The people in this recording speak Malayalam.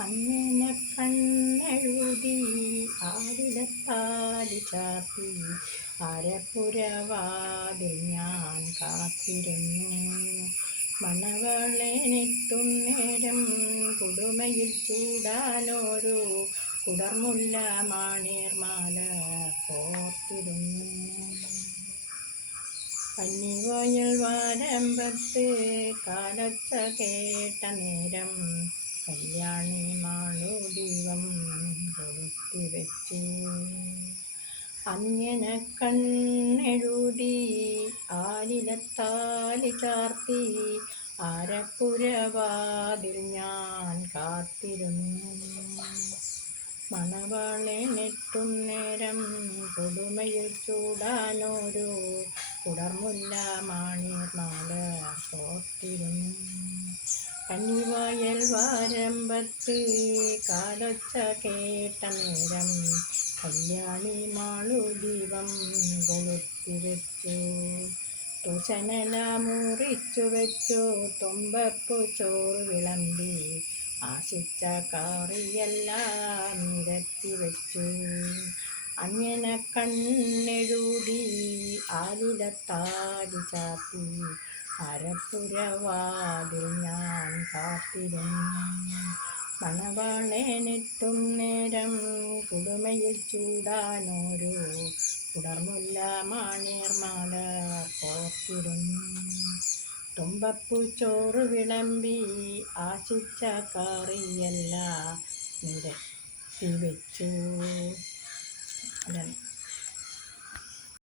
അങ്ങനെ കണ്ണെഴുതി ആരിടത്താലി ചാർത്തി അരപ്പുരവാതിൽ ഞാൻ കാത്തിരുന്നു. മണവളെനിട്ടും നേരം കുടുമയിൽ ചൂടാനൊരു കുടർമുല്ല മാണിർമാല കോർത്തിരുന്നു. കന്നിവയൽ വാരമ്പത്ത് കാലൊച്ച കേട്ട നേരം കല്യാണി മാളുദീപം കൊളുത്തിവെച്ചു. അങ്ങനെ കണ്ണെഴുതി ആലിലത്താലി ചാർത്തി ആരപ്പുരവാതിൽ ഞാൻ കാത്തിരുന്നു. മണവാളെനെട്ടും നേരം കൊടുമയിൽ ചൂടാനൊരു കുടർമുല്ല മാണിർമാല കോർത്തിരുന്നു. കന്നിവയൽ വാരമ്പത്ത് കാലൊച്ച കേട്ട നേരം കല്യാണി മാളുദീപം കൊളുത്തിവെച്ചു. തുശനല മുറിച്ചു വെച്ചു തുമ്പപ്പൂ ചോറ് വിളമ്പി ആശിച്ച കറിയെല്ലാം നിരത്തി വെച്ചു. അങ്ങനെ കണ്ണെഴുതി ആലിലത്താലി ചാർത്തി അരപ്പുരവാതിൽ ഞാൻ കാത്തിരുന്നു. മണവാളെനെട്ടും നേരം കുടുമയിൽ ചൂടാനൊരു കുടർമുല്ല മാണിർമാല കോർത്തിരുന്നു. തുമ്പപ്പൂ ചോറ് വിളമ്പി ആശിച്ച കറിയെല്ലാം നിരത്തി വെച്ചു.